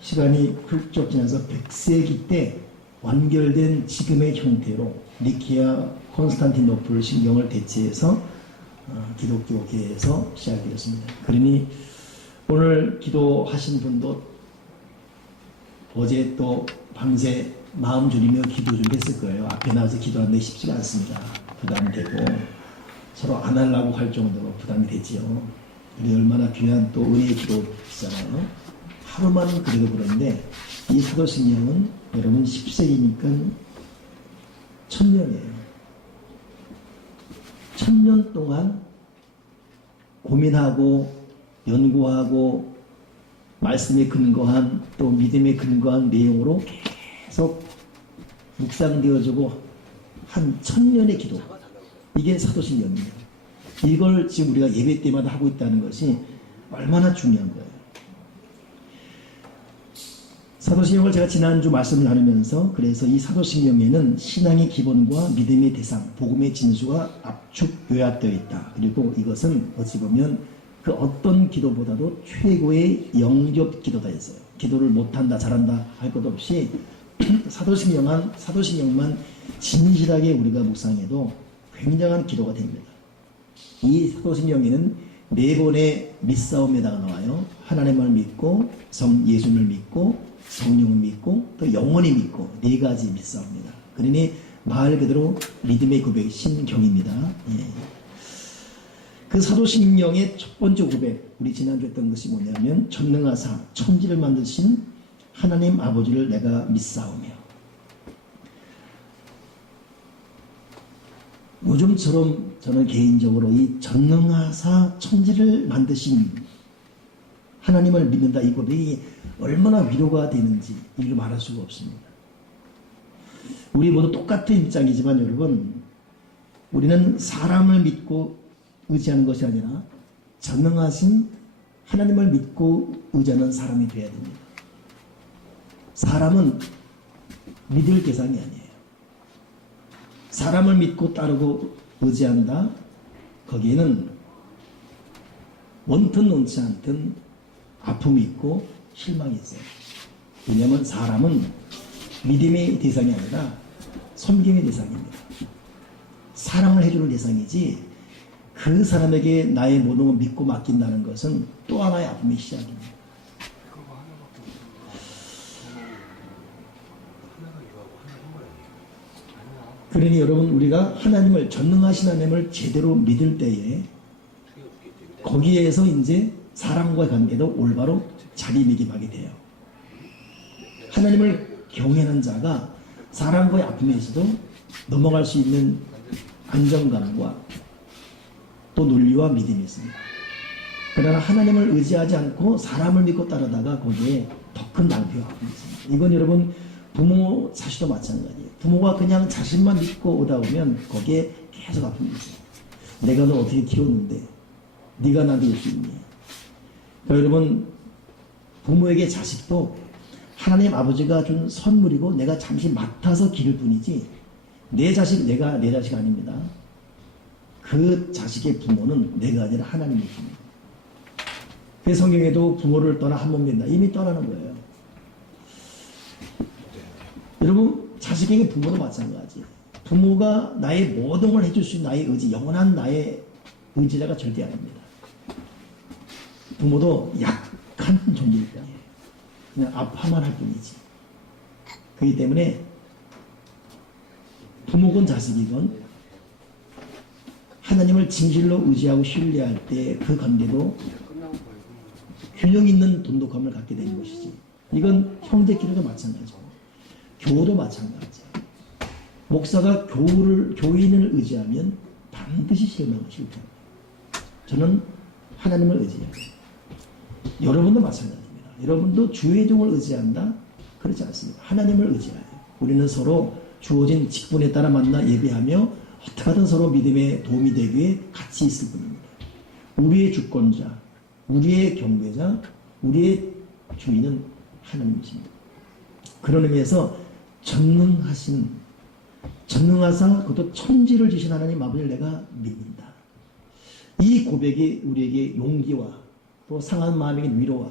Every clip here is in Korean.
시간이 훌쩍 지나서 100세기 때 완결된 지금의 형태로 니케아 콘스탄티노플 신경을 대체해서 기독교계에서 시작되었습니다. 그러니 오늘 기도하신 분도 어제 또 밤새 마음 졸이며 기도 좀 했을 거예요. 앞에 나와서 기도하는 데 쉽지가 않습니다. 부담되고 서로 안 하려고 할 정도로 부담이 되지요. 우리 얼마나 귀한 또 은혜의 기도잖아요. 하루만 그래도 그런데 이 사도신경은 여러분 10세기니까 1000년이에요. 1000년 동안 고민하고 연구하고 말씀에 근거한 또 믿음에 근거한 내용으로 계속 묵상되어지고 한 1000년의 기도, 이게 사도신경입니다. 이걸 지금 우리가 예배 때마다 하고 있다는 것이 얼마나 중요한 거예요. 사도신경을 제가 지난주 말씀을 나누면서 그래서 이 사도신경에는 신앙의 기본과 믿음의 대상, 복음의 진수가 압축 요약되어 있다. 그리고 이것은 어찌 보면 그 어떤 기도보다도 최고의 영접 기도다 했어요. 기도를 못한다 잘한다 할 것 없이 사도신경만 진실하게 우리가 묵상해도 굉장한 기도가 됩니다. 이 사도신경에는 네 번의 믿사움에다가 나와요. 하나님을 믿고 예수님을 믿고 성령을 믿고 또 영원히 믿고 네 가지 믿사옵니다. 그러니 말 그대로 믿음의 고백 신경입니다. 예. 그 사도신경의 첫 번째 고백, 우리 지난주 했던 것이 뭐냐면 전능하사 천지를 만드신 하나님 아버지를 내가 믿사오며, 요즘처럼 저는 개인적으로 이 전능하사 천지를 만드신 하나님을 믿는다, 이 고백이 얼마나 위로가 되는지 이를 말할 수가 없습니다. 우리 모두 똑같은 입장이지만 여러분, 우리는 사람을 믿고 의지하는 것이 아니라 전능하신 하나님을 믿고 의지하는 사람이 되어야 됩니다. 사람은 믿을 대상이 아니에요. 사람을 믿고 따르고 의지한다, 거기에는 원튼 원치 않든 아픔이 있고 실망이 있어요. 왜냐하면 사람은 믿음의 대상이 아니라 섬김의 대상입니다. 사랑을 해주는 대상이지, 그 사람에게 나의 모든 걸 믿고 맡긴다는 것은 또 하나의 아픔의 시작입니다. 그러니 여러분, 우리가 하나님을, 전능하신 하나님을 제대로 믿을 때에 거기에서 이제 사람과의 관계도 올바로 자리매김하게 돼요. 하나님을 경외하는 자가 사람과의 아픔에서도 넘어갈 수 있는 안정감과 또 논리와 믿음이 있습니다. 그러나 하나님을 의지하지 않고 사람을 믿고 따르다가 거기에 더 큰 낭비와 아픔이 있습니다. 이건 여러분 부모 자식도 마찬가지예요. 부모가 그냥 자신만 믿고 오다 보면 거기에 계속 아픔이 있어요. 내가 너 어떻게 키웠는데 네가 나한테 올 수 있니? 그러니까 여러분, 부모에게 자식도 하나님 아버지가 준 선물이고 내가 잠시 맡아서 기를 뿐이지 내 자식, 내 자식 아닙니다. 그 자식의 부모는 내가 아니라 하나님의 부모입니다. 그 성경에도 부모를 떠나 한 몸 된다. 이미 떠나는 거예요. 여러분, 자식에게 부모도 마찬가지. 부모가 나의 모든 걸 해줄 수 있는 나의 의지, 영원한 나의 의지자가 절대 아닙니다. 부모도 약한 존재일 뿐이에요. 그냥 아파만 할 뿐이지. 그렇기 때문에 부모건 자식이건 하나님을 진실로 의지하고 신뢰할 때 그 관계도 균형 있는 돈독함을 갖게 되는 것이지. 이건 형제끼리도 마찬가지고 교우도 마찬가지야. 목사가 교인을 의지하면 반드시 실패합니다. 저는 하나님을 의지해요. 여러분도 마찬가지입니다. 여러분도 주의종을 의지한다? 그렇지 않습니다. 하나님을 의지해요. 우리는 서로 주어진 직분에 따라 만나 예배하며 어떻게 하든 서로 믿음에 도움이 되기 위해 같이 있을 뿐입니다. 우리의 주권자, 우리의 경배자, 우리의 주인은 하나님이십니다. 그런 의미에서 전능하사 그것도 천지를 지신 하나님 아버지를 내가 믿는다. 이 고백이 우리에게 용기와 또 상한 마음에게 위로와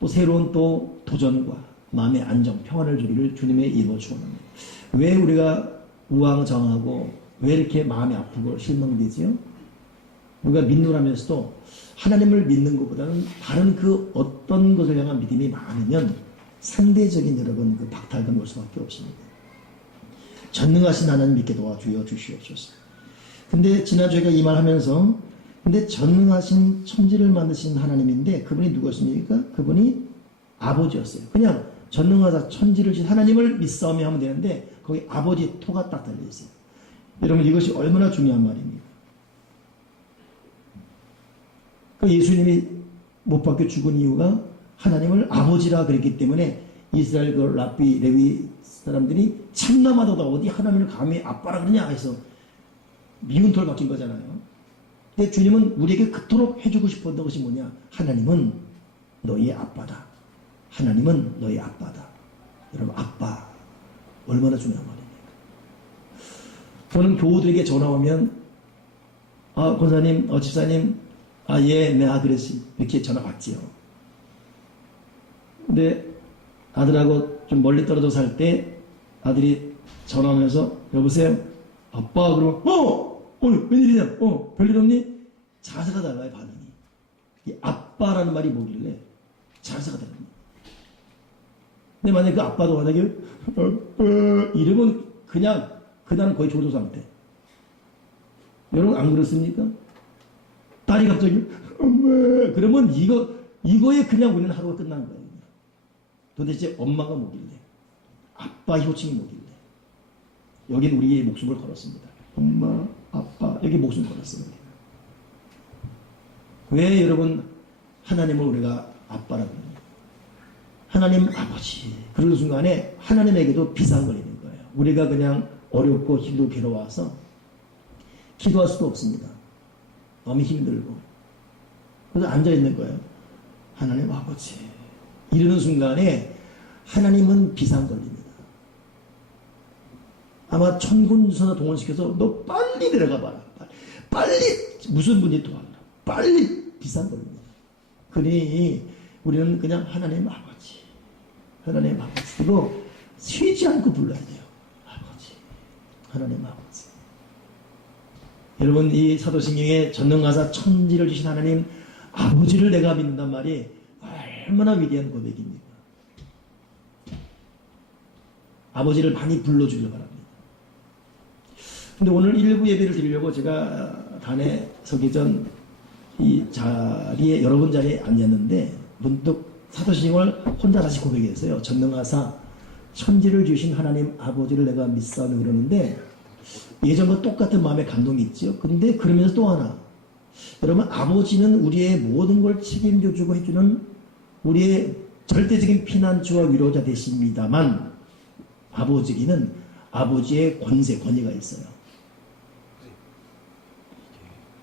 또 새로운 또 도전과 마음의 안정, 평안을 주기를 주님의 이름으로 축원합니다. 왜 우리가 우왕좌왕하고 왜 이렇게 마음이 아프고 실망되지요? 우리가 믿노라면서도 하나님을 믿는 것보다는 다른 그 어떤 것을 향한 믿음이 많으면 상대적인 여러분 그 박탈감 올 수밖에 없습니다. 전능하신 하나님 믿게 도와주여 주시옵소서. 근데 지난주에 이 말 하면서 근데 전능하신 천지를 만드신 하나님인데 그분이 누구였습니까? 그분이 아버지였어요. 그냥 전능하다 천지를 진 하나님을 믿사오며 하면 되는데 거기 아버지 토가 딱 달려있어요. 여러분 이것이 얼마나 중요한 말입니까? 그러니까 예수님이 못 박혀 죽은 이유가 하나님을 아버지라 그랬기 때문에 이스라엘 그 랍비 레위 사람들이 참남하다가 어디 하나님을 감히 아빠라 그러냐 해서 미운 털 박힌 거잖아요. 근데 주님은 우리에게 그토록 해주고 싶었던 것이 뭐냐? 하나님은 너희의 아빠다. 하나님은 너희 아빠다. 여러분 아빠 얼마나 중요한 말입니까? 저는 교우들에게 전화 오면 권사님, 집사님, 예, 내 아들이지 이렇게 전화 받지요. 근데 아들하고 좀 멀리 떨어져 살 때 아들이 전화하면서 여보세요? 아빠 그러면 웬일이냐? 별일 없니? 자세가 달라요 반응이. 이 아빠라는 말이 뭐길래 자세가 달라요. 근데 만약에 그 아빠도 만약에 이러면 그냥 그날은 거의 조조 상태. 여러분 안 그렇습니까? 딸이 갑자기 엄마 그러면 이거에 그냥 우리는 하루가 끝난 거예요. 도대체 엄마가 뭐길래 아빠 효칭이 뭐길래 여긴 우리의 목숨을 걸었습니다. 엄마 아빠 여기 목숨 걸었어요. 왜 여러분 하나님을 우리가 아빠라고 합니까? 하나님 아버지 그런 순간에 하나님에게도 비상 걸리는 거예요. 우리가 그냥 어렵고 힘들고 괴로워서 기도할 수도 없습니다. 너무 힘들고 그래서 앉아있는 거예요. 하나님 아버지 이러는 순간에 하나님은 비상 걸립니다. 아마 천군천사 동원시켜서 너 빨리 내려가 봐라. 빨리 무슨 문제 도와라. 빨리 비상 걸립니다. 그러니 우리는 그냥 하나님 아버지 하나님 아버지 이거 쉬지 않고 불러야 돼요. 아버지 하나님 아버지. 여러분 이 사도신경에 전능하사 천지를 주신 하나님 아버지를 내가 믿는단 말이 얼마나 위대한 고백입니까? 아버지를 많이 불러주길 바랍니다. 근데 오늘 일부 예배를 드리려고 제가 단에 서기 전 이 자리에 여러분 자리에 앉았는데 문득 사도신경을 혼자 다시 고백했어요. 전능하사 천지를 주신 하나님 아버지를 내가 믿사오며 그러는데 예전과 똑같은 마음의 감동이 있죠. 근데 그러면서 또 하나 여러분 아버지는 우리의 모든 걸 책임져 주고 해주는 우리의 절대적인 피난처와 위로자 되십니다만 아버지에게는 아버지의 권위가 있어요.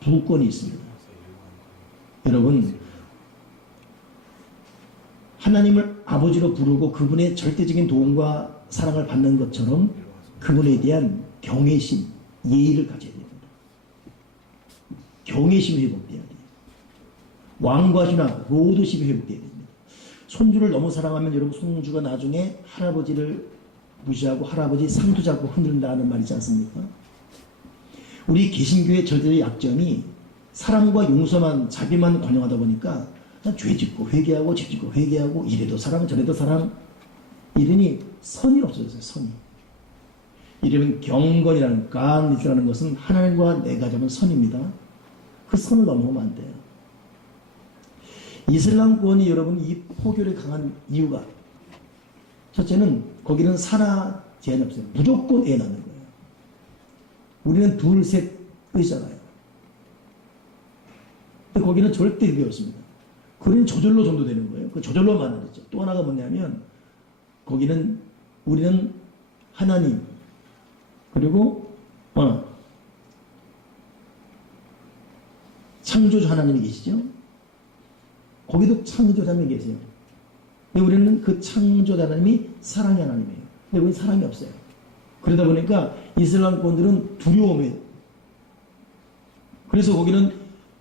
부권이 있습니다. 여러분 하나님을 아버지로 부르고 그분의 절대적인 도움과 사랑을 받는 것처럼 그분에 대한 경외심, 예의를 가져야 됩니다. 경외심이 회복돼야 돼요. 왕과 신하, 로드십이 회복돼야 됩니다. 손주를 너무 사랑하면 여러분 손주가 나중에 할아버지를 무시하고 할아버지 상투 잡고 흔든다는 말이지 않습니까? 우리 개신교의 절대의 약점이 사랑과 용서만 자비만 관용하다 보니까 죄 짓고 회개하고 죄 짓고 회개하고 이래도 사랑 저래도 사랑 이러니 선이 없어졌어요. 선이. 이러면 경건이라는 간리스라는 것은 하나님과 내가 잡은 선입니다. 그 선을 넘어가면 안 돼요. 이슬람권이 여러분 이 포교를 강한 이유가 첫째는 거기는 산하 제한이 없어요. 무조건 애 낳는 거예요. 우리는 둘, 셋 의잖아요. 근데 거기는 절대 그게 없습니다. 그런 저절로 전도되는 거예요. 그 저절로 만나졌죠. 또 하나가 뭐냐면 거기는 우리는 하나님 그리고 창조주 하나님이 계시죠. 거기도 창조주 하나님이 계세요. 근데 우리는 그 창조주 하나님이 사랑의 하나님이에요. 근데 우리는 사랑이 없어요. 그러다 보니까 이슬람권들은 두려움이에요. 그래서 거기는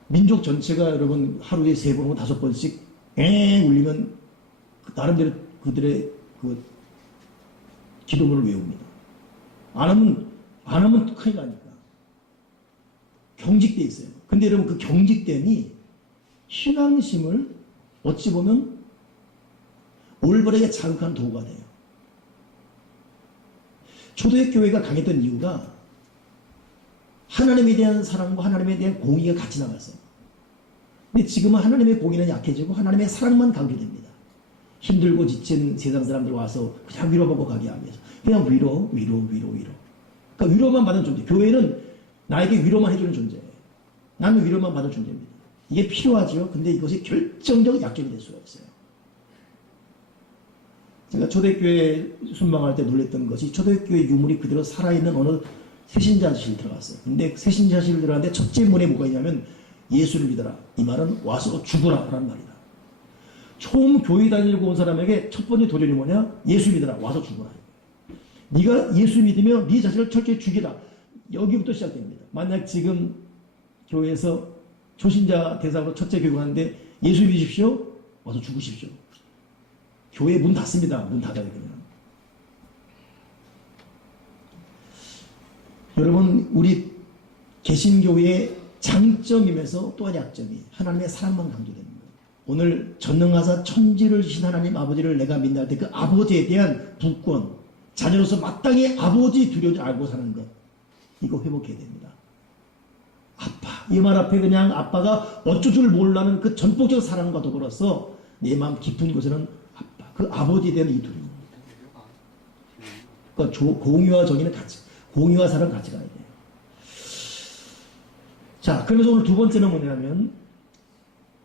민족 전체가 여러분 하루에 3번, 5번씩 울리면 나름대로 그들의 그 기도문을 외웁니다. 안 하면 큰일 나니까. 경직돼 있어요. 근데 여러분 그 경직됨이 신앙심을 어찌 보면 올바르게 자극하는 도구가 돼요. 초대의 교회가 강했던 이유가 하나님에 대한 사랑과 하나님에 대한 공의가 같이 나갔어요. 근데 지금은 하나님의 공의는 약해지고 하나님의 사랑만 강조됩니다. 힘들고 지친 세상 사람들 와서 그냥 위로받고 가게 하기 위해서 그냥 위로. 그러니까 위로만 받는 존재. 교회는 나에게 위로만 해주는 존재예요. 나는 위로만 받을 존재입니다. 이게 필요하죠. 근데 이것이 결정적 약점이 될 수가 있어요. 제가 초대교회 순방할 때 놀랬던 것이 초대교회 유물이 그대로 살아있는 어느 세신자실에 들어갔어요. 근데 세신자실 들어갔는데 첫째 문에 뭐가 있냐면 예수를 믿어라. 이 말은 와서 죽어라 라는 말이다. 처음 교회 다니고 온 사람에게 첫 번째 도전이 뭐냐? 예수 믿어라. 와서 죽어라. 네가 예수 믿으면 네 자신을 철저히 죽이라. 여기부터 시작됩니다. 만약 지금 교회에서 초신자 대상으로 첫째 교육하는데 예수 믿으십시오. 와서 죽으십시오. 교회 문 닫습니다. 문 닫아요. 그냥. 여러분 우리 개신교회의 장점이면서 또한 약점이 하나님의 사랑만 강조됩니다. 오늘 전능하사 천지를 주신 하나님 아버지를 내가 믿는다 할 때 그 아버지에 대한 부권, 자녀로서 마땅히 아버지 두려움을 알고 사는 것, 이거 회복해야 됩니다. 아빠, 이 말 앞에 그냥 아빠가 어쩔 줄 몰라는 그 전폭적 사랑과 더불어서 내 마음 깊은 곳에는 아빠, 그 아버지에 대한 이 두려움. 그러니까 공의와 정의는 같이, 공의와 사랑 같이 가야 돼요. 자, 그러면서 오늘 두 번째는 뭐냐면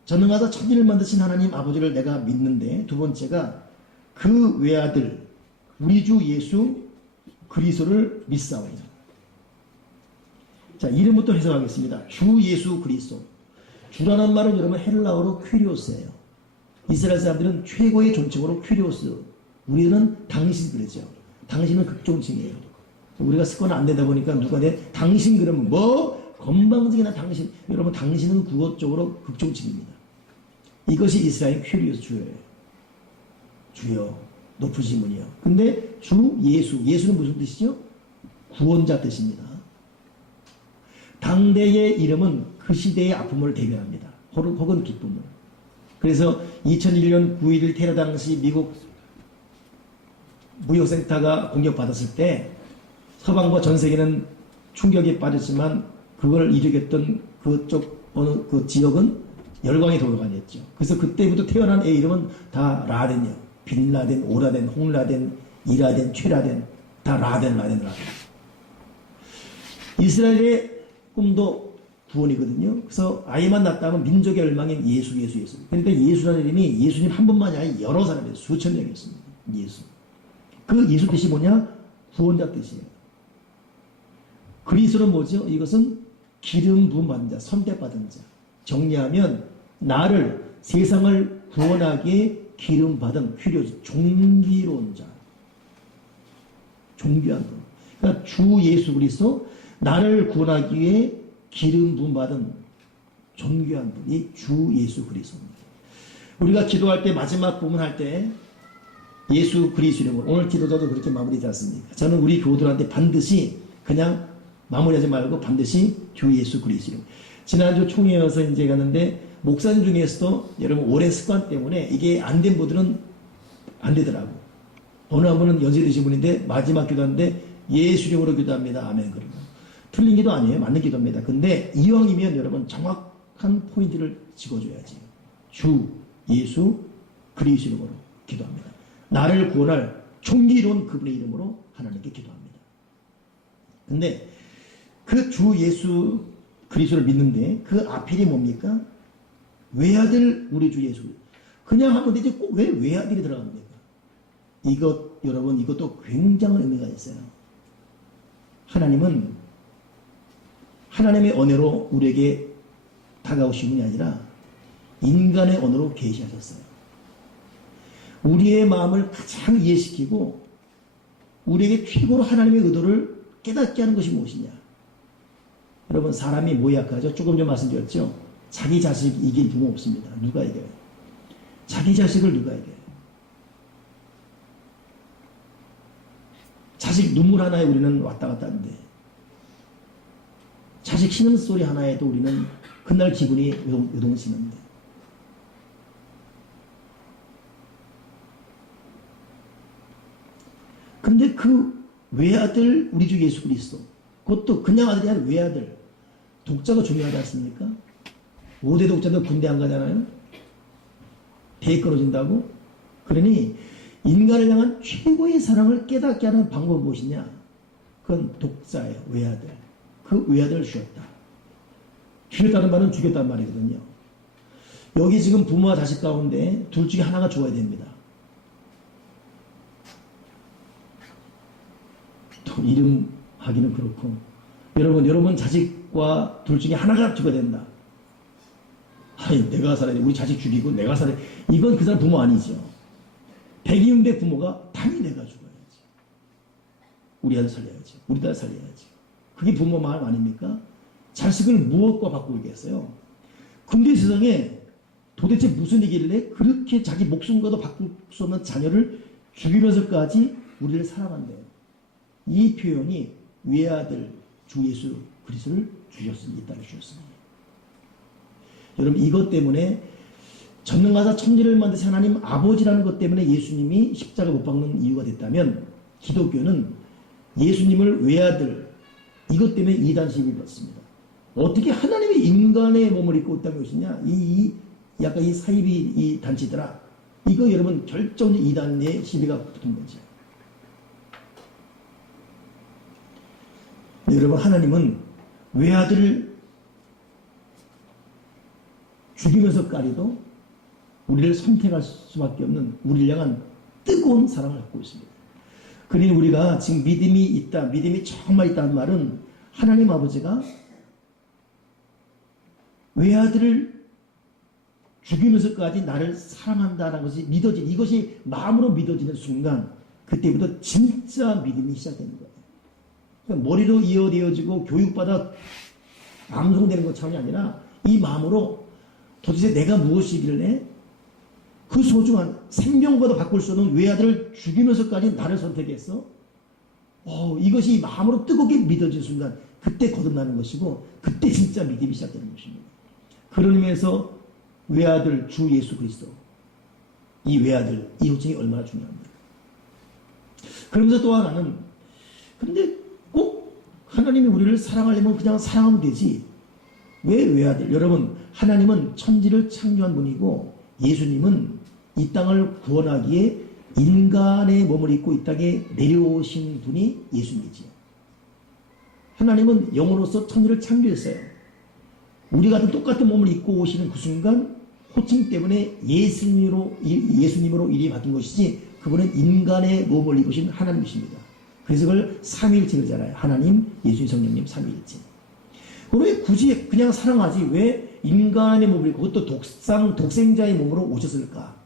전능하사 천지를 만드신 하나님 아버지를 내가 믿는데, 두 번째가 그 외아들 우리 주 예수 그리스도를 믿사오니. 자, 이름부터 해석하겠습니다. 주 예수 그리스도. 주라는 말은 여러분 헬라어로 퀴리오스예요. 이스라엘 사람들은 최고의 존칭으로 퀴리오스. 우리는 당신 그러죠. 당신은 극존칭이에요. 우리가 습관 안 되다 보니까 누가 당신 그러면 뭐 건방지게나 당신. 여러분 당신은 국어적으로 극존칭입니다. 이것이 이스라엘 퀴리오스 주여예요. 주여 높으신 분이요. 근데 주 예수. 예수는 무슨 뜻이죠? 구원자 뜻입니다. 당대의 이름은 그 시대의 아픔을 대변합니다. 혹은 기쁨을. 그래서 2001년 9.11 테러 당시 미국 무역센터가 공격받았을 때 서방과 전 세계는 충격에 빠졌지만 그걸 이루겠던 그쪽 어느 그 지역은 열광의 도로가 됐죠. 그래서 그때부터 태어난 애 이름은 다 라덴이요. 빈라덴, 오라덴, 홍라덴, 이라덴, 최라덴, 다 라덴. 이스라엘의 꿈도 구원이거든요. 그래서 아이만 낳았다면 민족의 열망인 예수. 그러니까 예수라는 이름이 예수님 한 분만이 아니라 여러 사람이에요. 수천 명이 있습니다. 예수. 그 예수 뜻이 뭐냐? 구원자 뜻이에요. 그리스도는 뭐죠? 이것은 기름 부음 받은 자, 선택받은 자. 정리하면 나를 세상을 구원하기에 기름 받은 퀴리오스, 존귀로운 자. 존귀한 분. 그러니까 주 예수 그리스도 나를 구원하기 위해 기름 부음 받은 존귀한 분이 주 예수 그리스도입니다. 우리가 기도할 때 마지막 부분 할 때 예수 그리스도 이름으로 오늘 기도자도 그렇게 마무리되지 않습니까? 저는 우리 교우들한테 반드시 그냥 마무리하지 말고 반드시 주 예수 그리스도 이름. 지난주 총회여서 이제 갔는데 목사님 중에서도 여러분 오랜 습관 때문에 이게 안 된 분들은 안 되더라고. 어느 한 분은 연세 드신 분인데 마지막 기도하는데 예수 이름으로 기도합니다. 아멘. 그러면 틀린 기도 아니에요. 맞는 기도입니다. 근데 이왕이면 여러분 정확한 포인트를 찍어줘야지. 주 예수 그리스도 이름으로 기도합니다. 나를 구원할 존귀로운 그분의 이름으로 하나님께 기도합니다. 근데 그 주 예수 그리스도를 믿는데 그 앞필이 뭡니까? 외아들 우리 주 예수. 그냥 하면 되지 꼭 왜 외아들이 들어갑니까? 이것 여러분 이것도 굉장한 의미가 있어요. 하나님은 하나님의 언어로 우리에게 다가오신 분이 아니라 인간의 언어로 계시하셨어요. 우리의 마음을 가장 이해시키고 우리에게 최고로 하나님의 의도를 깨닫게 하는 것이 무엇이냐? 여러분 사람이 뭐 약하죠? 조금 전 말씀드렸죠? 자기 자식 이길 누구 없습니다. 누가 이겨요? 자기 자식을 누가 이겨요? 자식 눈물 하나에 우리는 왔다 갔다 하는데 자식 신음소리 하나에도 우리는 그날 기분이 요동치는데 근데 그 외아들 우리 주 예수 그리스도 그것도 그냥 아들이 아니라 외아들 독자가 중요하지 않습니까? 5대 독자도 군대 안 가잖아요. 배에 끊어진다고. 그러니 인간을 향한 최고의 사랑을 깨닫게 하는 방법은 무엇이냐? 그건 독자예요. 외아들. 그 외아들을 주셨다. 주셨다는 말은 죽였다는 말이거든요. 여기 지금 부모와 자식 가운데 둘 중에 하나가 죽어야 됩니다. 또 이름 하기는 그렇고 여러분 자식과 둘 중에 하나가 죽어야 된다. 아니 내가 살아야 돼. 우리 자식 죽이고 내가 살아야 돼. 이건 그 사람 부모 아니죠. 100인데 부모가 당연히 내가 죽어야지. 우리 아들 살려야지. 우리 딸 살려야지. 그게 부모 마음 아닙니까? 자식을 무엇과 바꾸겠어요? 근데 세상에 도대체 무슨 얘기길래 그렇게 자기 목숨과도 바꿀 수 없는 자녀를 죽이면서까지 우리를 사랑한대요. 이 표현이 외아들 주 예수 그리스도를 주셨습니다. 주셨습니다. 여러분 이것 때문에 전능하사 천지를 만드신 하나님 아버지라는 것 때문에 예수님이 십자가 못 박는 이유가 됐다면 기독교는 예수님을 외아들 이것 때문에 이단 시비를 받습니다. 어떻게 하나님이 인간의 몸을 입고 있다는 것이냐 약간 이 사이비 이 단체더라. 이거 여러분 결정적 이단의 시비가 붙은 거죠. 여러분 하나님은 외아들을 죽이면서까지도 우리를 선택할 수밖에 없는 우리를 향한 뜨거운 사랑을 갖고 있습니다. 그러니 우리가 지금 믿음이 있다, 믿음이 정말 있다는 말은 하나님 아버지가 외아들을 죽이면서까지 나를 사랑한다는 것이 이것이 마음으로 믿어지는 순간 그때부터 진짜 믿음이 시작되는 거예요. 그러니까 머리로 이어되어지고 교육받아 암송되는 것처럼이 아니라 이 마음으로 도대체 내가 무엇이길래 그 소중한 생명보다 바꿀 수 없는 외아들을 죽이면서까지 나를 선택했어? 이것이 마음으로 뜨겁게 믿어진 순간 그때 거듭나는 것이고 그때 진짜 믿음이 시작되는 것입니다. 그런 의미에서 외아들 주 예수 그리스도 이 외아들 이 호칭이 얼마나 중요합니까? 그러면서 또 하나는 근데 꼭 하나님이 우리를 사랑하려면 그냥 사랑하면 되지 왜 외아들? 여러분 하나님은 천지를 창조한 분이고 예수님은 이 땅을 구원하기에 인간의 몸을 입고 이 땅에 내려오신 분이 예수님이지요. 하나님은 영으로서 천지를 창조했어요. 우리 같은 똑같은 몸을 입고 오시는 그 순간 호칭 때문에 예수님으로 이름이 바뀐 것이지 그분은 인간의 몸을 입으신 하나님이십니다. 그래서 그걸 삼위일체 그러잖아요. 하나님, 예수님, 성령님 삼위일체. 왜 굳이 그냥 사랑하지 왜 인간의 몸을 입고 그것도 독생자의 몸으로 오셨을까?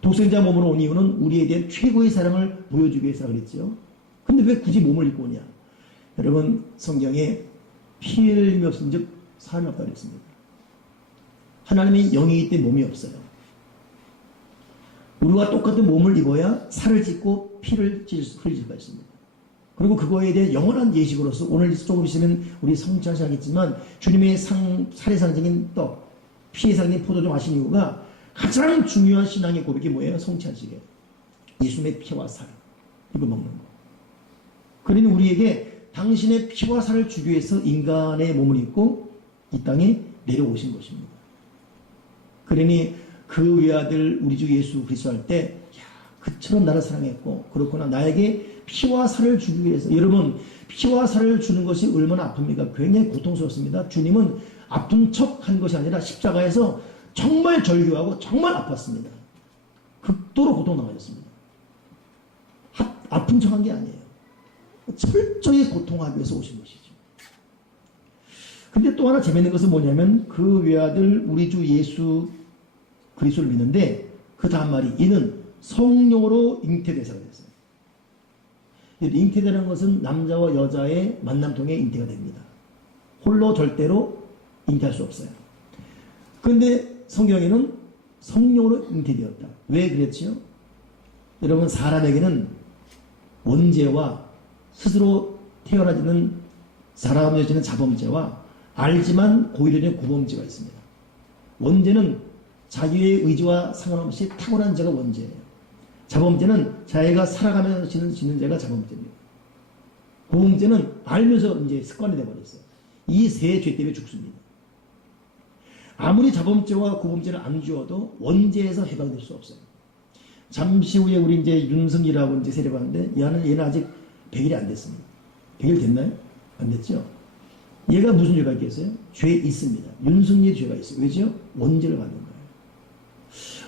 독생자 몸으로 온 이유는 우리에 대한 최고의 사랑을 보여주기 위해서 그랬죠. 근데 왜 굳이 몸을 입고 오냐? 여러분 성경에 피 흘림이 없은 즉 사함이 없다고 그랬습니다. 하나님이 영이기 때문에 몸이 없어요. 우리와 똑같은 몸을 입어야 살을 찢고 피를 흘릴 수가 있습니다. 그리고 그거에 대해 영원한 예식으로서 오늘 조금 있으면 우리 성찬식 하겠지만 주님의 살의 상징인 떡, 피의 상징인 포도주 하신 이유가 가장 중요한 신앙의 고백이 뭐예요? 성찬식이에요. 예수님의 피와 살 이거 먹는 거. 그러니 우리에게 당신의 피와 살을 주기 위해서 인간의 몸을 입고 이 땅에 내려오신 것입니다. 그러니 그 외아들 우리 주 예수 그리스도 할 때 그처럼 나를 사랑했고 그렇구나 나에게 피와 살을 주기 위해서 여러분 피와 살을 주는 것이 얼마나 아픕니까? 굉장히 고통스럽습니다. 주님은 아픈 척 한 것이 아니라 십자가에서 정말 절규하고 정말 아팠습니다. 극도로 고통당하셨습니다. 아픈 척 한 게 아니에요. 철저히 고통하기 위해서 오신 것이죠. 근데 또 하나 재밌는 것은 뭐냐면 그 외아들 우리 주 예수 그리스도를 믿는데 그 다음 말이 이는 성령으로 잉태되사가 됐어요. 잉태되는 것은 남자와 여자의 만남 통해 잉태가 됩니다. 홀로 절대로 잉태할 수 없어요. 그런데 성경에는 성령으로 잉태되었다. 왜 그랬지요? 여러분 사람에게는 원죄와 스스로 태어나지는 자라나지는 자범죄와 알지만 고의되는 고범죄가 있습니다. 원죄는 자기의 의지와 상관없이 타고난 죄가 원죄예요. 자범죄는 자기가 살아가면서 짓는 죄가 자범죄입니다. 고범죄는 알면서 이제 습관이 되어버렸어요. 이 세 죄 때문에 죽습니다. 아무리 자범죄와 고범죄를 안 주어도 원죄에서 해방될 수 없어요. 잠시 후에 우리 이제 윤승이라고 이제 세례받는데 얘는 아직 100일이 안 됐습니다. 100일 됐나요? 안 됐죠? 얘가 무슨 죄가 있겠어요? 죄 있습니다. 윤승리의 죄가 있어요. 왜죠? 원죄를 받는 거예요.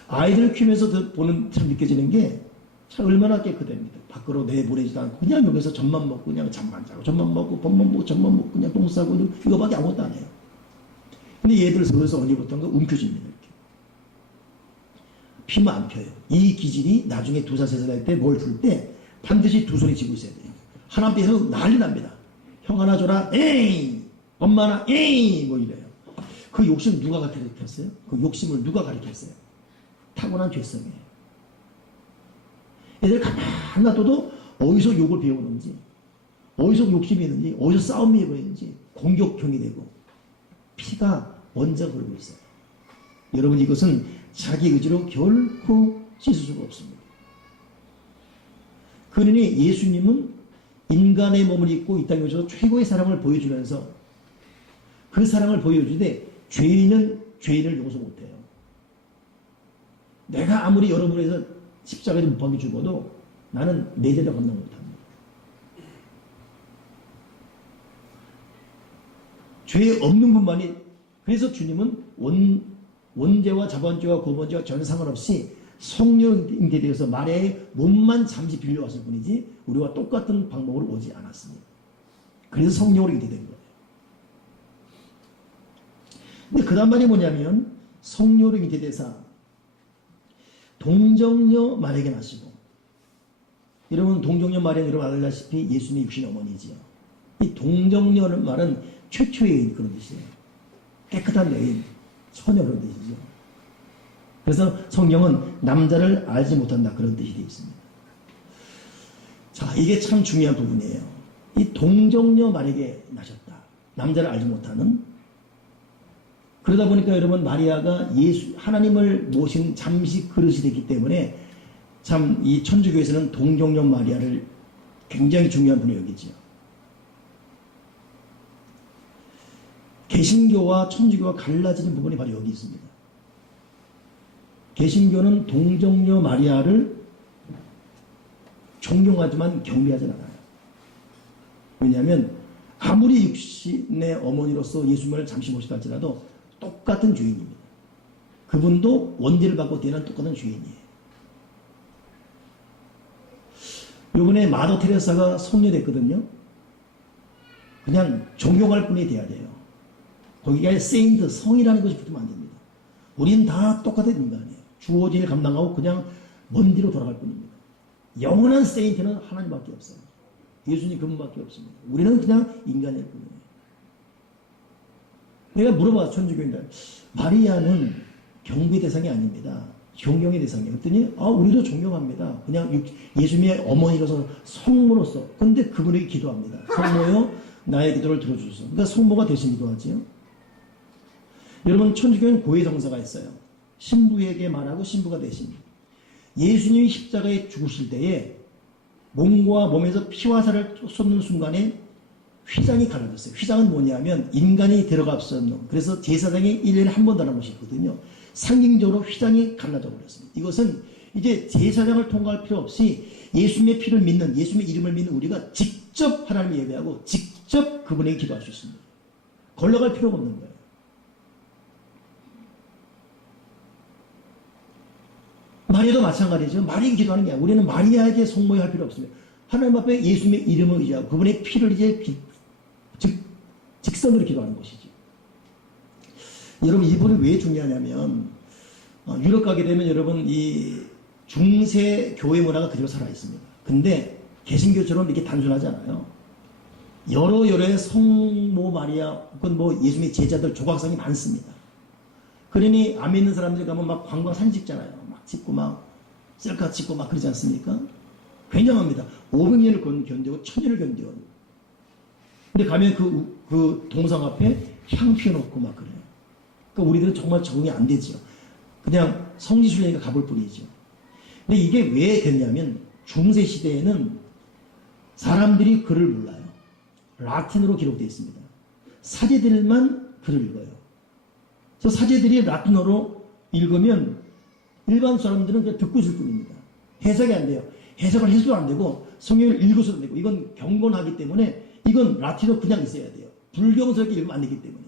아이들을 키우면서 보는 참 느껴지는 게 참 얼마나 깨끗합니다. 밖으로 내보내지도 않고 그냥 여기서 젖만 먹고 그냥 잠만 자고 젖만 먹고 밥만 먹고 젖만 먹고 그냥 똥 싸고 이거밖에 아무것도 안 해요. 근데 얘들 서울서 언제부터인가 움켜집니다. 이렇게. 피면 안 펴요. 이 기질이 나중에 2살, 3살 할 때 뭘 줄 때 반드시 두 손이 쥐고 있어야 돼요. 하나님께서 난리 납니다. 형 하나 줘라, 에이! 엄마 하나, 에이! 뭐 이래요. 그 욕심 누가 가르쳤어요? 그 욕심을 누가 가르쳤어요? 타고난 죄성이에요. 애들 가만 놔둬도 어디서 욕을 배우는지, 어디서 욕심이 있는지, 어디서 싸움이 일어나는지 공격형이 되고 피가 먼저 흐르고 있어요. 여러분 이것은 자기 의지로 결코 씻을 수가 없습니다. 그러니 예수님은 인간의 몸을 입고 이 땅에 오셔서 최고의 사랑을 보여주면서 그 사랑을 보여주되 죄인은 죄인을 용서 못해요. 내가 아무리 여러분을 해서 십자가에 못 박혀 죽어도 나는 내 죄를 감당 못합니다. 죄 없는 분만이 그래서 주님은 원죄와 자범죄와 고범죄와 전혀 상관없이 성령 잉태되어서 마리아의 몸만 잠시 빌려왔을 뿐이지 우리와 똑같은 방법으로 오지 않았습니다. 그래서 성령으로 잉태된 거예요. 근데 그 다음 말이 뭐냐면 성령으로 잉태되사 동정녀 마리아에게 나시고 여러분 동정녀 마리아 여러분 알다시피 예수님의 육신 어머니지요. 이 동정녀는 말은 최초의 여인 그런 뜻이에요. 깨끗한 여인, 처녀 그런 뜻이죠. 그래서 성경은 남자를 알지 못한다 그런 뜻이 되어 있습니다. 자, 이게 참 중요한 부분이에요. 이 동정녀 마리아에게 나셨다. 남자를 알지 못하는. 그러다 보니까 여러분 마리아가 하나님을 모신 잠시 그릇이 됐기 때문에 참 이 천주교에서는 동정녀 마리아를 굉장히 중요한 분으로 여기죠. 개신교와 천주교가 갈라지는 부분이 바로 여기 있습니다. 개신교는 동정녀 마리아를 존경하지만 경배하지 않아요. 왜냐하면 아무리 육신의 어머니로서 예수님을 잠시 모시다 할지라도 똑같은 주인입니다. 그분도 원죄를 받고 태어난 똑같은 주인이에요. 요번에 마더 테레사가 성녀됐거든요. 그냥 존경할 뿐이 돼야 돼요. 거기가 세인트, 성이라는 것이 붙으면 안 됩니다. 우린 다 똑같은 인간이에요. 주어진을 감당하고 그냥 먼 뒤로 돌아갈 뿐입니다. 영원한 세인트는 하나님밖에 없어요. 예수님 그분밖에 없습니다. 우리는 그냥 인간일 뿐이에요. 내가 물어봐 천주교인들 마리아는 경배 대상이 아닙니다. 존경의 대상이에요. 그랬더니 우리도 존경합니다. 그냥 예수님의 어머니로서 성모로서. 근데 그분에게 기도합니다. 성모여 나의 기도를 들어주소서. 그러니까 성모가 대신 기도하지요. 여러분 천주교는 고해성사가 있어요. 신부에게 말하고 신부가 대신. 예수님이 십자가에 죽으실 때에 몸과 몸에서 피와 살을 쏟는 순간에 휘장이 갈라졌어요. 휘장은 뭐냐면 인간이 들어갈 수 없는, 그래서 제사장이 1년에 한 번 다는 것이 있거든요. 상징적으로 휘장이 갈라져 버렸습니다. 이것은 이제 제사장을 통과할 필요 없이 예수님의 피를 믿는, 예수님의 이름을 믿는 우리가 직접 하나님을 예배하고 직접 그분에게 기도할 수 있습니다. 걸러갈 필요가 없는 거예요. 마리아도 마찬가지죠. 마리아에게 기도하는 게 아니라 우리는 마리아에게 성모에 할 필요 없습니다. 하나님 앞에 예수님의 이름을 의지하고 그분의 피를 이제 직선으로 기도하는 것이죠. 여러분 이분이 왜 중요하냐면 유럽 가게 되면 여러분 이 중세 교회 문화가 그대로 살아 있습니다. 근데 개신교처럼 이렇게 단순하지 않아요. 여러의 성모 마리아 혹은 뭐 예수님의 제자들 조각상이 많습니다. 그러니 암에 있는 사람들 가면 막 관광 사진 찍잖아요. 막 찍고 막 셀카 찍고 막 그러지 않습니까? 굉장합니다. 500년을 견디고 1000년을 견뎌요. 근데 가면 그 동상 앞에 향 피워놓고 막 그래요. 그러니까 우리들은 정말 적응이 안 되죠. 그냥 성지순례니까 가볼 뿐이죠. 근데 이게 왜 됐냐면 중세 시대에는 사람들이 글을 몰라요. 라틴어로 기록되어 있습니다. 사제들만 글을 읽어요. 그래서 사제들이 라틴어로 읽으면 일반 사람들은 그냥 듣고 있을 뿐입니다. 해석이 안 돼요. 해석을 해서도 안 되고 성경을 읽어서도 안 되고 이건 경건하기 때문에 이건 라틴어 그냥 있어야 돼요. 불경스럽게 읽으면 안 되기 때문에.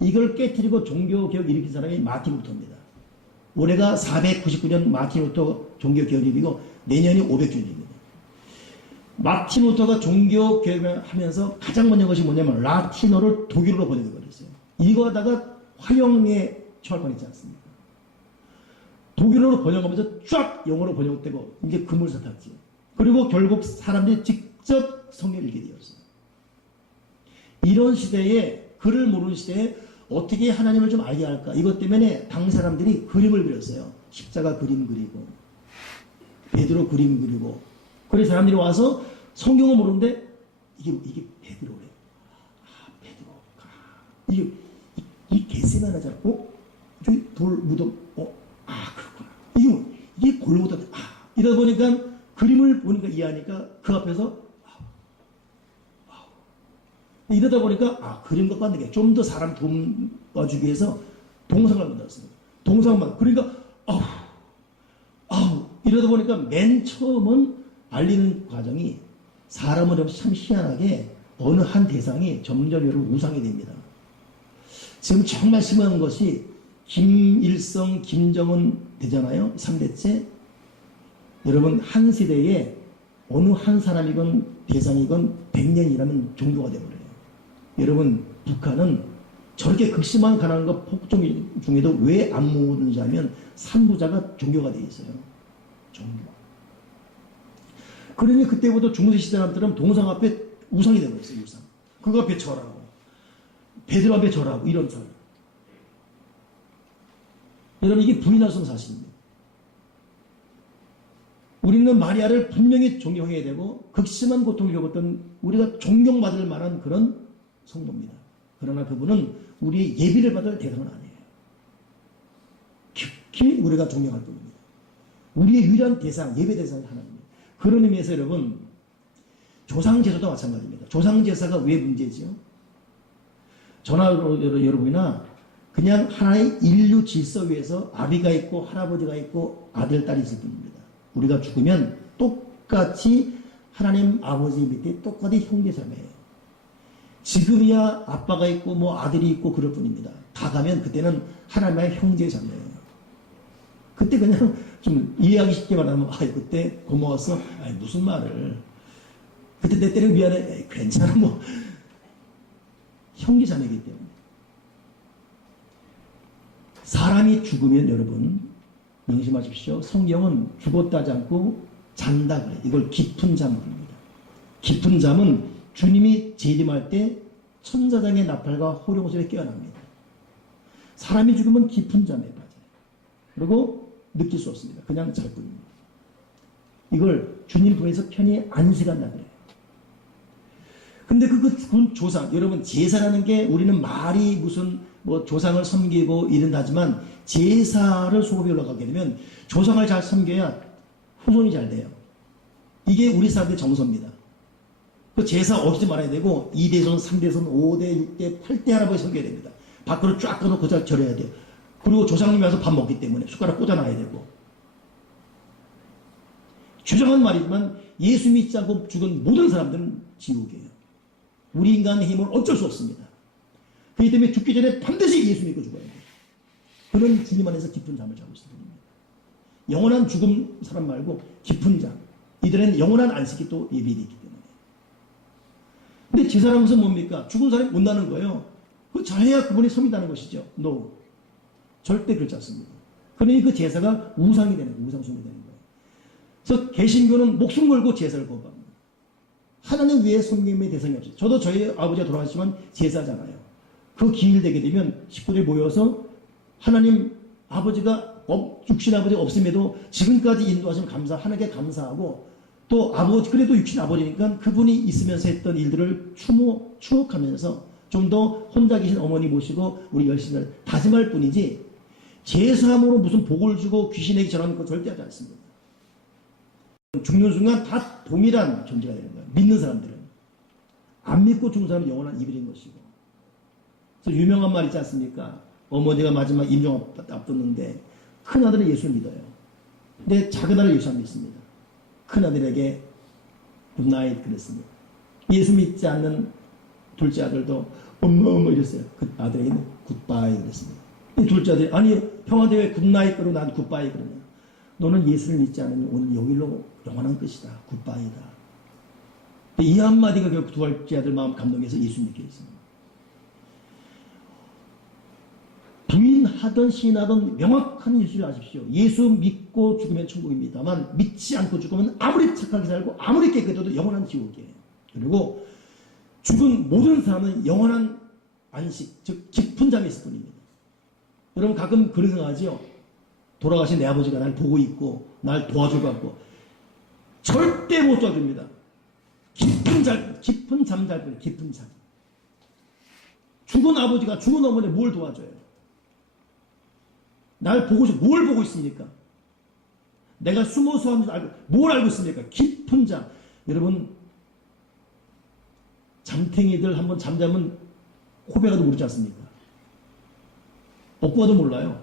이걸 깨트리고 종교개혁 일으킨 사람이 마틴 루터입니다. 올해가 499년 마틴 루터 종교개혁이고 내년이 500주년입니다. 마틴 루터가 종교개혁을 하면서 가장 먼저 한 것이 뭐냐면 라틴어를 독일어로 번역해버렸어요. 이거 하다가 화형에 처할 뻔했지 않습니까? 독일어로 번역하면서 쫙 영어로 번역되고 이제 그물사 탔지. 그리고 결국 사람들이 직접 성경을 읽게 되었어요. 이런 시대에 글을 모르는 시대에 어떻게 하나님을 좀 알게 할까? 이것 때문에 당시 사람들이 그림을 그렸어요. 십자가 그림 그리고 베드로 그림 그리고 그래서 사람들이 와서 성경을 모르는데 이게 베드로래. 아 베드로. 이 개세만 하잖아. 저기 돌 무덤. 그렇구나. 이게 골고다. 이러다 보니까 그림을 보니까 이해하니까 그 앞에서 이러다 보니까 그림 갖고 안 되게 좀 더 사람 도와주기 위해서 동상을 만들었습니다. 동상만 그러니까 이러다 보니까 맨 처음은 알리는 과정이 사람을 참 희한하게 어느 한 대상이 점점 여러분 우상이 됩니다. 지금 정말 심한 것이 김일성, 김정은 되잖아요. 3대째. 여러분 한 세대에 어느 한 사람이건 대상이건 100년이라면 종교가 되어버려요. 여러분 북한은 저렇게 극심한 가난과 폭동 중에도 왜 안 모으는지 하면 산부자가 종교가 되어 있어요. 종교. 그러니 그때부터 중세 시대 사람들은 동상 앞에 우상이 되어버렸어요. 우상. 그거 앞에 절하고 베드로 앞에 절하고 이런 절. 여러분 이게 부인할 수 없는 사실입니다. 우리는 마리아를 분명히 존경해야 되고 극심한 고통을 겪었던 우리가 존경받을 만한 그런 성도입니다. 그러나 그분은 우리의 예비를 받을 대상은 아니에요. 깊이 우리가 존경할 뿐입니다. 우리의 유일한 대상, 예배 대상은 하나님입니다. 그런 의미에서 여러분 조상제사도 마찬가지입니다. 조상제사가 왜 문제지요? 저나 여러분이나 그냥 하나의 인류 질서 위에서 아비가 있고 할아버지가 있고 아들, 딸이 있을 뿐입니다. 우리가 죽으면 똑같이 하나님 아버지 밑에 똑같이 형제자매예요. 지금이야 아빠가 있고 뭐 아들이 있고 그럴 뿐입니다. 다 가면 그때는 하나님의 형제자매예요. 그때 그냥 좀 이해하기 쉽게 말하면 그때 고마웠어. 무슨 말을. 그때 내 때리고 미안해. 괜찮아 뭐. 형제자매이기 때문에. 사람이 죽으면 여러분 명심하십시오. 성경은 죽었다 하지 않고 잔다 그래요. 이걸 깊은 잠을 부릅니다. 깊은 잠은 주님이 재림할 때 천사장의 나팔과 호령 소리에 깨어납니다. 사람이 죽으면 깊은 잠에 빠져요. 그리고 느낄 수 없습니다. 그냥 잘 뿐입니다. 이걸 주님 품에서 편히 안식한다 그래요. 근데 그 조상, 여러분 제사라는 게 우리는 말이 무슨 뭐 조상을 섬기고 이런다지만 제사를 소급에 올라가게 되면 조상을 잘 섬겨야 후손이 잘 돼요. 이게 우리 사람들의 정서입니다. 그 제사 없이 말아야 되고 2대손, 3대손, 5대, 6대, 8대 할아버지 섬겨야 됩니다. 밖으로 쫙 꺼놓고 절여야 돼요. 그리고 조상님이 와서 밥 먹기 때문에 숟가락 꽂아놔야 되고. 주장한 말이지만 예수 믿지 않고 죽은 모든 사람들은 지옥이에요. 우리 인간의 힘은 어쩔 수 없습니다. 그렇기 때문에 죽기 전에 반드시 예수 믿고 죽어야 돼요. 그런 주님 안에서 깊은 잠을 자고 있을 뿐입니다. 영원한 죽음 사람 말고 깊은 잠. 이들은 영원한 안식이 또 예비되어 있기 때문에. 근데 제사라는 것은 뭡니까? 죽은 사람이 온다는 거예요. 그 잘해야 그분이 섬긴다는 것이죠. No. 절대 그렇지 않습니다. 그러니 그 제사가 우상이 되는 거예요. 우상숭이 되는 거예요. 그래서 개신교는 목숨 걸고 제사를 거부합니다. 하나님 외에 섬김의 대상이 없어요. 저도 저희 아버지가 돌아가시지만 제사잖아요. 그 기일 되게 되면 식구들이 모여서 하나님 아버지가 육신 아버지가 없음에도 지금까지 인도하시면 하나님께 감사하고 또 아버지, 그래도 육신 아버지니까 그분이 있으면서 했던 일들을 추억하면서 좀 더 혼자 계신 어머니 모시고 우리 열심히 다짐할 뿐이지, 제사함으로 무슨 복을 주고 귀신에게 전하는 거 절대 하지 않습니다. 죽는 순간 다 동일한 존재가 되는 거예요. 믿는 사람들은. 안 믿고 죽는 사람은 영원한 이별인 것이고. 그래서 유명한 말 있지 않습니까? 어머니가 마지막 임종 앞뒀는데 큰아들은 예수를 믿어요. 근데 작은아들 예수 안 믿습니다. 큰아들에게 굿나잇 그랬습니다. 예수 믿지 않는 둘째 아들도 엄마 이랬어요. 그 아들에게는 굿바이 그랬습니다. 이 둘째 아들이 아니 형한테 왜 굿나잇 그러고 난 굿바이 그러냐. 너는 예수를 믿지 않으면 오늘 여기로 영원한 끝이다. 굿바이다. 이 한마디가 결국 두 번째 아들 마음 감동해서 예수 믿게 했습니다. 부인하던 시인하던 명확한 일수를 아십시오. 예수 믿고 죽으면 천국입니다만 믿지 않고 죽으면 아무리 착하게 살고 아무리 깨끗해도 영원한 지옥이에요. 그리고 죽은 모든 사람은 영원한 안식, 즉 깊은 잠이 있을 뿐입니다. 여러분 가끔 그런 생각하죠. 돌아가신 내 아버지가 날 보고 있고 날 도와줄 것 같고 절대 못 도와줍니다. 깊은 잠 잘 뿐이에요. 깊은 잠. 죽은 아버지가 죽은 어머니 뭘 도와줘요? 날 보고 뭘 보고 있습니까? 내가 숨어서 하면서 알고 뭘 알고 있습니까? 깊은 잠. 여러분 잠탱이들 한번 잠자면 코베 가도 모르지 않습니까? 업고 가도 몰라요.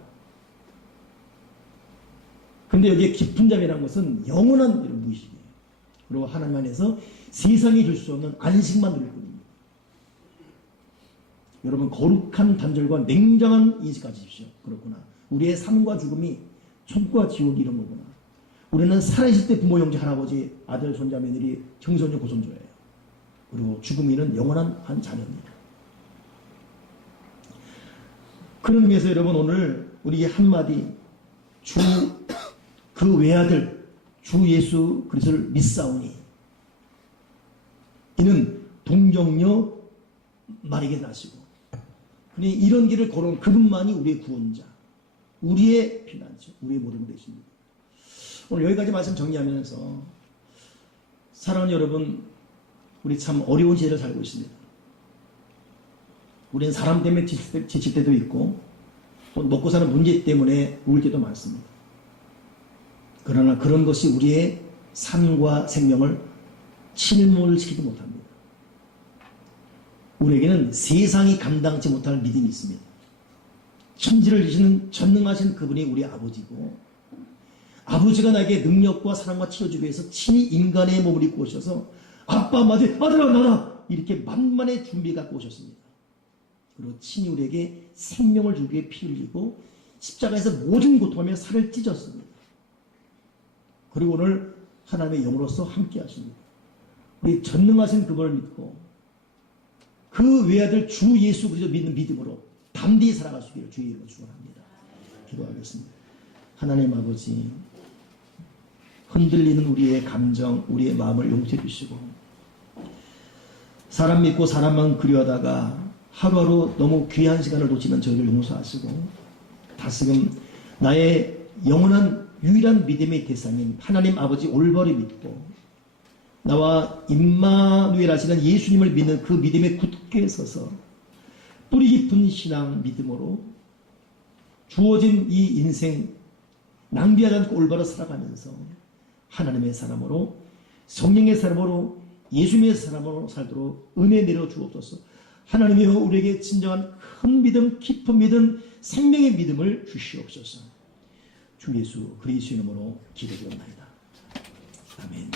근데 여기에 깊은 잠이라는 것은 영원한 이런 무의식이에요. 그리고 하나님 안에서 세상이 줄 수 없는 안식만 누릴 뿐입니다. 여러분 거룩한 단절과 냉정한 인식 가지십시오. 그렇구나. 우리의 삶과 죽음이 천국과 지옥이 이런 거구나. 우리는 살아있을 때 부모, 형제, 할아버지, 아들, 손자, 며느리, 청소년, 고손주예요. 그리고 죽음이는 영원한 한 자녀입니다. 그런 의미에서 여러분 오늘 우리의 한마디 그 외아들 주 예수 그리스도를 믿사오니 이는 동정녀 마리게 나시고 이런 길을 걸어온 그분만이 우리의 구원자, 우리의 피난처, 우리의 모든 되십니다. 오늘 여기까지 말씀 정리하면서 사랑하는 여러분, 우리 참 어려운 시대를 살고 있습니다. 우리는 사람 때문에 지칠 때도 있고 또 먹고 사는 문제 때문에 울 때도 많습니다. 그러나 그런 것이 우리의 삶과 생명을 침몰시키지 못합니다. 우리에게는 세상이 감당치 못할 믿음이 있습니다. 천지를 지시는 전능하신 그분이 우리 아버지고 아버지가 나에게 능력과 사랑과 치료주기 위해서 친히 인간의 몸을 입고 오셔서 아빠 맞아 아들아 나다 이렇게 만만의 준비 갖고 오셨습니다. 그리고 친히 우리에게 생명을 주기 위해 피 흘리고 십자가에서 모든 고통하며 살을 찢었습니다. 그리고 오늘 하나님의 영으로서 함께 하십니다. 우리 전능하신 그분을 믿고 그 외아들 주 예수 그리스도 믿는 믿음으로 담대히 살아갈 수 있기를 주의 이름으로 축원합니다. 기도하겠습니다. 하나님 아버지, 흔들리는 우리의 감정, 우리의 마음을 용서해 주시고 사람 믿고 사람만 그리워하다가 하루하루 너무 귀한 시간을 놓치는 저희를 용서하시고 다시금 나의 영원한 유일한 믿음의 대상인 하나님 아버지 올바로 믿고 나와 임마누엘 하시는 예수님을 믿는 그 믿음에 굳게 서서 뿌리 깊은 신앙 믿음으로 주어진 이 인생 낭비하지 않고 올바로 살아가면서 하나님의 사람으로 성령의 사람으로 예수님의 사람으로 살도록 은혜 내려 주옵소서. 하나님이여 우리에게 진정한 큰 믿음, 깊은 믿음, 생명의 믿음을 주시옵소서. 주 예수 그리스도 이름으로 기도드립니다. 아멘.